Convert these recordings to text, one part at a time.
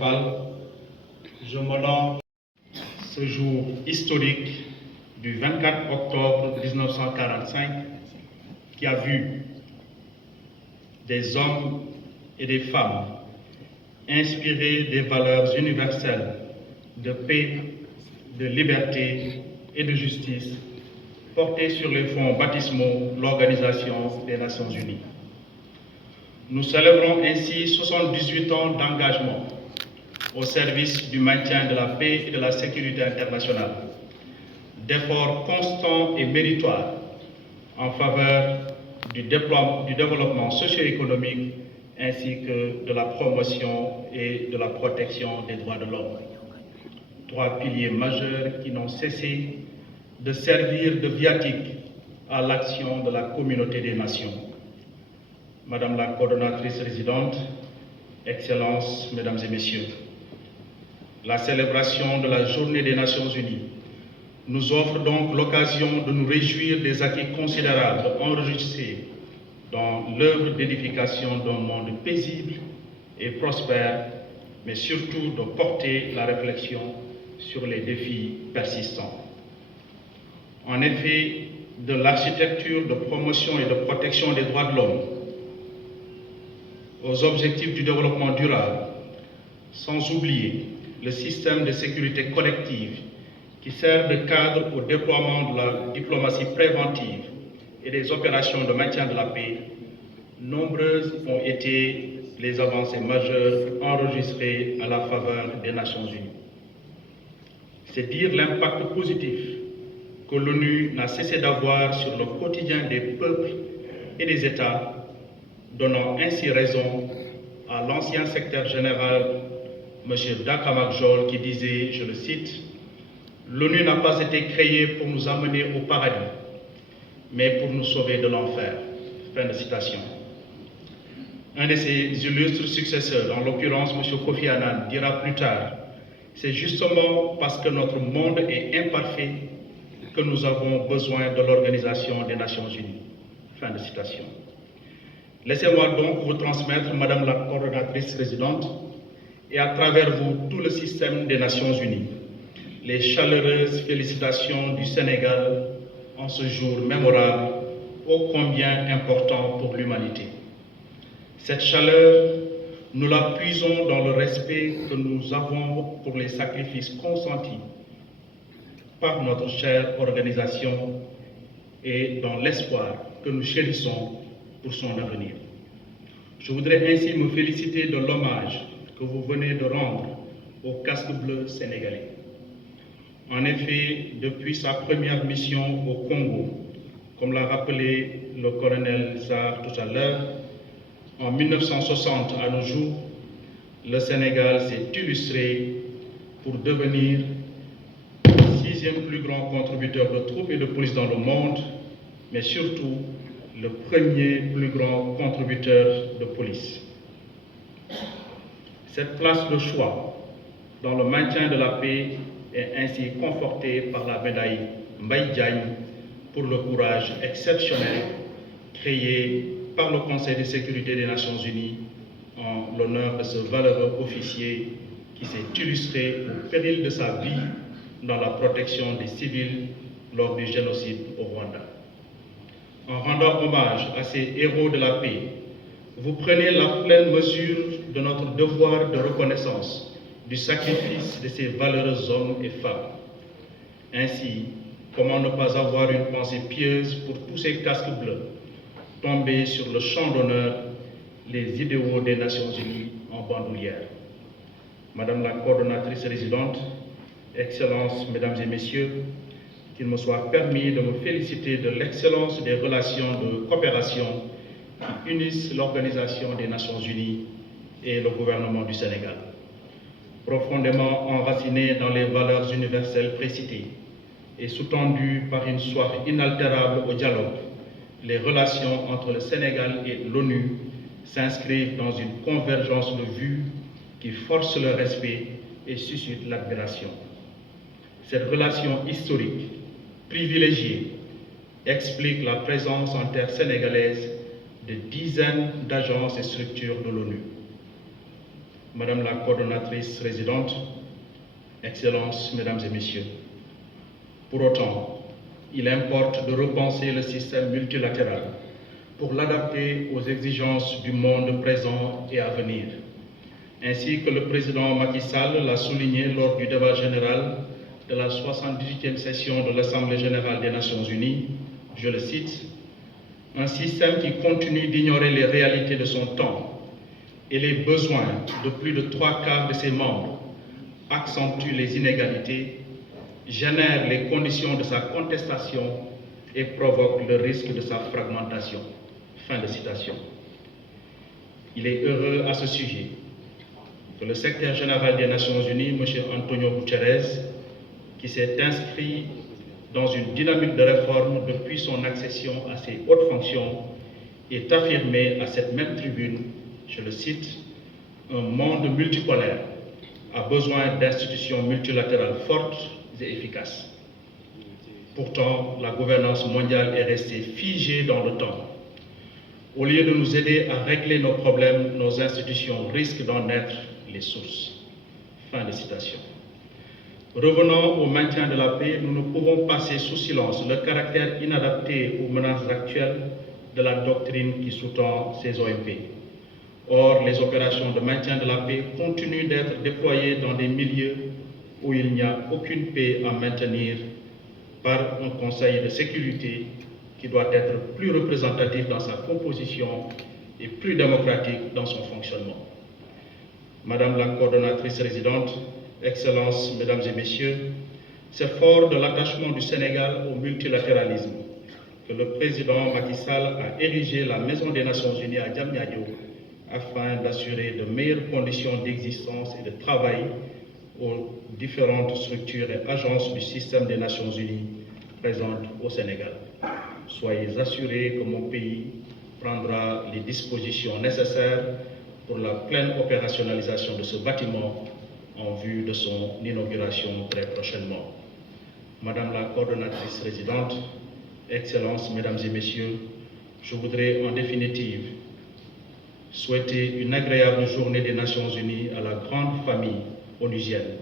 Fall, je m'honore ce jour historique du 24 octobre 1945 qui a vu des hommes et des femmes inspirés des valeurs universelles de paix, de liberté et de justice porter sur les fonds baptismaux l'Organisation des Nations Unies. Nous célébrons ainsi 78 ans d'engagement au service du maintien de la paix et de la sécurité internationale, d'efforts constants et méritoires en faveur du développement socio-économique ainsi que de la promotion et de la protection des droits de l'homme. Trois piliers majeurs qui n'ont cessé de servir de viatique à l'action de la communauté des nations. Madame la coordonnatrice résidente, Excellences, Mesdames et Messieurs, la célébration de la Journée des Nations Unies nous offre donc l'occasion de nous réjouir des acquis considérables enregistrés dans l'œuvre d'édification d'un monde paisible et prospère, mais surtout de porter la réflexion sur les défis persistants. En effet, de l'architecture de promotion et de protection des droits de l'homme aux objectifs du développement durable, sans oublier le système de sécurité collective qui sert de cadre au déploiement de la diplomatie préventive et des opérations de maintien de la paix, nombreuses ont été les avancées majeures enregistrées à la faveur des Nations Unies. C'est dire l'impact positif que l'ONU n'a cessé d'avoir sur le quotidien des peuples et des États, donnant ainsi raison à l'ancien secrétaire général, M. Dakamak Jol, qui disait, je le cite, « L'ONU n'a pas été créée pour nous amener au paradis, mais pour nous sauver de l'enfer. » Fin de citation. Un de ses illustres successeurs, en l'occurrence M. Kofi Annan, dira plus tard, « C'est justement parce que notre monde est imparfait que nous avons besoin de l'Organisation des Nations Unies. » Fin de citation. Laissez-moi donc vous transmettre, Madame la coordonnatrice résidente, et à travers vous tout le système des Nations Unies, les chaleureuses félicitations du Sénégal en ce jour mémorable, ô combien important pour l'humanité. Cette chaleur, nous la puisons dans le respect que nous avons pour les sacrifices consentis par notre chère organisation et dans l'espoir que nous chérissons pour son avenir. Je voudrais ainsi me féliciter de l'hommage que vous venez de rendre au casque bleu sénégalais. En effet, depuis sa première mission au Congo, comme l'a rappelé le colonel Sarr tout à l'heure, en 1960 à nos jours, le Sénégal s'est illustré pour devenir le 6e plus grand contributeur de troupes et de police dans le monde, mais surtout le 1er plus grand contributeur de police. Cette place de choix dans le maintien de la paix est ainsi confortée par la médaille Mbaye Diagne pour le courage exceptionnel créé par le Conseil de sécurité des Nations Unies en l'honneur de ce valeureux officier qui s'est illustré au péril de sa vie dans la protection des civils lors du génocide au Rwanda. En rendant hommage à ces héros de la paix, vous prenez la pleine mesure de notre devoir de reconnaissance du sacrifice de ces valeureux hommes et femmes. Ainsi, comment ne pas avoir une pensée pieuse pour tous ces casques bleus tombés sur le champ d'honneur, les idéaux des Nations Unies en bandoulière. Madame la coordonnatrice résidente, Excellences, Mesdames et Messieurs, qu'il me soit permis de me féliciter de l'excellence des relations de coopération qui unissent l'Organisation des Nations Unies et le gouvernement du Sénégal. Profondément enracinées dans les valeurs universelles précitées et sous-tendues par une soif inaltérable au dialogue, les relations entre le Sénégal et l'ONU s'inscrivent dans une convergence de vues qui force le respect et suscite l'admiration. Cette relation historique, privilégiée, explique la présence en terre sénégalaise de dizaines d'agences et structures de l'ONU. Madame la coordonnatrice résidente, Excellences, Mesdames et Messieurs, pour autant, il importe de repenser le système multilatéral pour l'adapter aux exigences du monde présent et à venir. Ainsi que le président Macky Sall l'a souligné lors du débat général de la 78e session de l'Assemblée générale des Nations unies, je le cite, « Un système qui continue d'ignorer les réalités de son temps et les besoins de plus de 3/4 de ses membres accentue les inégalités, génère les conditions de sa contestation et provoque le risque de sa fragmentation. » Fin de citation. Il est heureux à ce sujet que le secrétaire général des Nations Unies, M. Antonio Guterres, qui s'est inscrit dans une dynamique de réforme depuis son accession à ses hautes fonctions, ait affirmé à cette même tribune, je le cite, « Un monde multipolaire a besoin d'institutions multilatérales fortes et efficaces. » Pourtant, la gouvernance mondiale est restée figée dans le temps. Au lieu de nous aider à régler nos problèmes, nos institutions risquent d'en être les sources. Fin de citation. Revenant au maintien de la paix, nous ne pouvons passer sous silence le caractère inadapté aux menaces actuelles de la doctrine qui sous-tend ces OMP. Or, les opérations de maintien de la paix continuent d'être déployées dans des milieux où il n'y a aucune paix à maintenir par un Conseil de sécurité qui doit être plus représentatif dans sa composition et plus démocratique dans son fonctionnement. Madame la coordonnatrice résidente, Excellences, Mesdames et Messieurs, c'est fort de l'attachement du Sénégal au multilatéralisme que le président Macky Sall a érigé la Maison des Nations Unies à Diamniadio afin d'assurer de meilleures conditions d'existence et de travail aux différentes structures et agences du système des Nations Unies présentes au Sénégal. Soyez assurés que mon pays prendra les dispositions nécessaires pour la pleine opérationnalisation de ce bâtiment en vue de son inauguration très prochainement. Madame la coordonnatrice résidente, Excellences, Mesdames et Messieurs, je voudrais en définitive souhaiter une agréable journée des Nations Unies à la grande famille onusienne,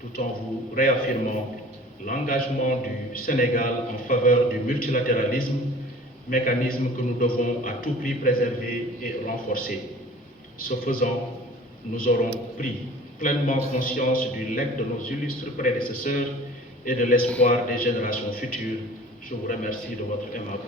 tout en vous réaffirmant l'engagement du Sénégal en faveur du multilatéralisme, mécanisme que nous devons à tout prix préserver et renforcer. Ce faisant, nous aurons pris pleinement conscience du legs de nos illustres prédécesseurs et de l'espoir des générations futures. Je vous remercie de votre aimable